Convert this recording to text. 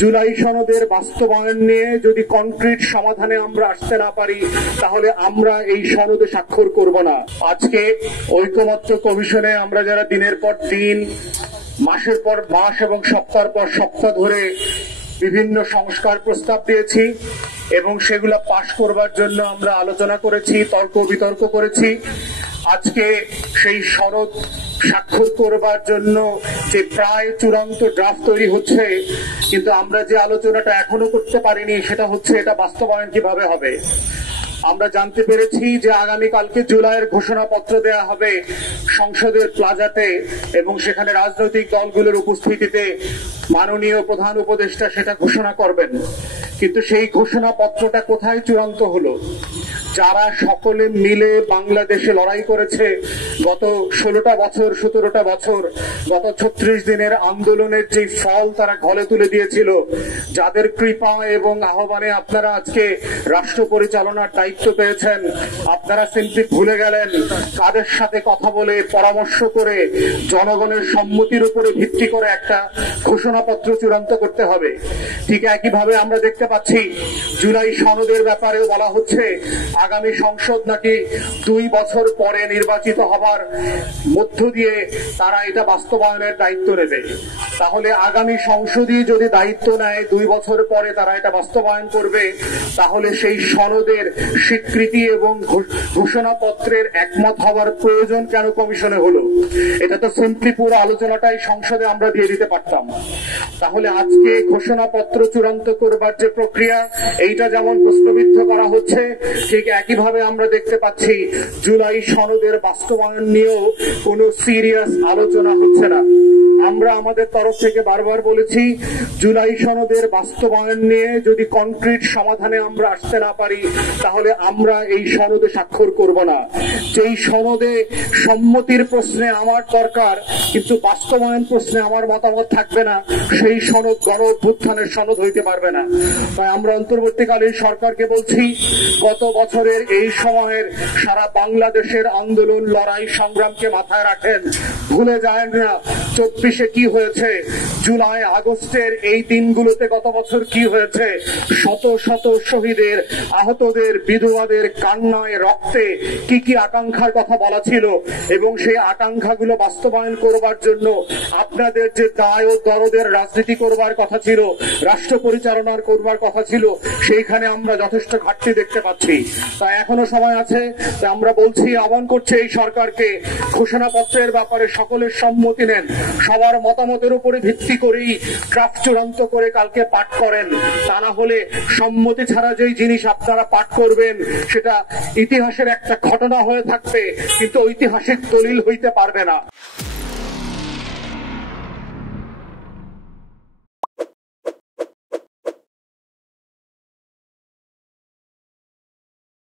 জুলাই সনদের বাস্তবায়ন নিয়ে যদি কনক্রিট সমাধানে আমরা আসতে না পারি তাহলে আমরা এই সনদে স্বাক্ষর করব না। আজকে ঐকমত্য কমিশনে আমরা যারা দিনের পর দিন, মাসের পর মাস এবং সপ্তাহের পর সপ্তাহ ধরে বিভিন্ন সংস্কার প্রস্তাব দিয়েছি এবং সেগুলা পাশ করবার জন্য আমরা আলোচনা করেছি, তর্ক বিতর্ক করেছি। আজকে সেই সনদ স্বাক্ষর করবার জন্য যে প্রায় চূড়ান্ত ড্রাফট তৈরি হচ্ছে, কিন্তু আমরা যে আলোচনাটা এখনো করতে পারিনি সেটা হচ্ছে এটা বাস্তবায়ন কিভাবে হবে। আমরা জানতে পেরেছি যে আগামীকালকে জুলাইয়ের ঘোষণাপত্র দেয়া হবে সংসদের প্লাজাতে এবং সেখানে রাজনৈতিক দলগুলোর উপস্থিতিতে মাননীয় প্রধান উপদেষ্টা সেটা ঘোষণা করবেন। কিন্তু সেই ঘোষণাপত্রটা কোথায় চূড়ান্ত হলো? যারা সকলে মিলে বাংলাদেশে লড়াই করেছে গত 16টা বছর 17টা বছর, গত 36 দিনের আন্দোলনের যে ফল তারা ঘলে তুলে দিয়েছিল, যাদের কৃপা এবং আহ্বানে আপনারা আজকে রাষ্ট্র পরিচালনার দায়িত্ব পেয়েছেন, আপনারা সিম্পলি ভুলে গেলেন কাদের সাথে কথা বলে পরামর্শ করে জনগণের সম্মতির উপরে ভিত্তি করে একটা ঘোষণাপত্র চূড়ান্ত করতে হবে। ঠিক একইভাবে আমরা দেখতে পাচ্ছি জুলাই সনদের ব্যাপারেও বলা হচ্ছে আগামী সংসদ নাকি 2 বছর পরে নির্বাচিত হবার মধ্য দিয়ে তারা এটা বাস্তবায়নের দায়িত্ব নেবে। তাহলে আগামী সংসদই যদি দায়িত্ব নেয় 2 বছর পরে তারা এটা বাস্তবায়ন করবে, তাহলে সেই সনদের স্বীকৃতি এবং ঘোষণাপত্রের একমত হওয়ার প্রয়োজন কেন কমিশনে হলো? এটা তো সিম্পলি পুরো আলোচনাটাই সংসদে আমরা দিয়ে দিতে পারতাম। তাহলে আজকে ঘোষণাপত্র চূড়ান্ত করবার যে প্রক্রিয়া, এইটা যেমন প্রশ্নবিদ্ধ করা হচ্ছে, ঠিক একইভাবে আমরা দেখতে পাচ্ছি জুলাই সনদের বাস্তবায়ন নিয়েও কোনো সিরিয়াস আলোচনা হচ্ছে না। আমরা আমাদের তরফ থেকে বারবার বলেছি জুলাই সনদের বাস্তবায়ন নিয়ে যদি কনক্রিট সমাধানে আমরা আসতে না পারি তাহলে আমরা এই সনদে স্বাক্ষর করব না। যেই সনদে সম্মতির প্রশ্নে আমার দরকার কিন্তু বাস্তবায়ন প্রশ্নে আমার মতামত থাকবে না, সেই সনদ গণ অভ্যুত্থানের সনদ হইতে পারবে না। তাই আমরা অন্তর্বর্তীকালীন সরকারকে বলছি, গত বছরের এই সময়ের সারা বাংলাদেশের আন্দোলন, লড়াই, সংগ্রামকে মাথায় রাখেন, ভুলে যায় না 24-এ কি হয়েছে, জুলাই আগস্টের এই দিনগুলোতে গত বছর কি হয়েছে, শত শত শহীদের, আহতদের, বিধবাদের কান্নায়, রক্তে কি কি আকাঙ্ক্ষার কথা বলা ছিল এবং সেই আকাঙ্ক্ষাগুলো বাস্তবায়ন করবার জন্য আপনাদের যে দায় ও দরদের রাজনীতি করবার কথা ছিল, রাষ্ট্র পরিচালনার করবার কথা ছিল, সেইখানে আমরা যথেষ্ট ঘাটতি দেখতে পাচ্ছি। তাই এখনো সময় আছে। আমরা বলছি, আহ্বান করছি এই সরকারকে, ঘোষণাপত্রের ব্যাপারে সকলের সম্মতি নেন, সবার মতামতের উপরে ভিত্তি করেই ড্রাফট চূড়ান্ত করে কালকে পাঠ করেন। তা না হলে সম্মতি ছাড়া যেই জিনিস আপনারা পাঠ করবেন সেটা ইতিহাসের একটা ঘটনা হয়ে থাকবে কিন্তু ঐতিহাসিক দলিল হইতে পারবে না।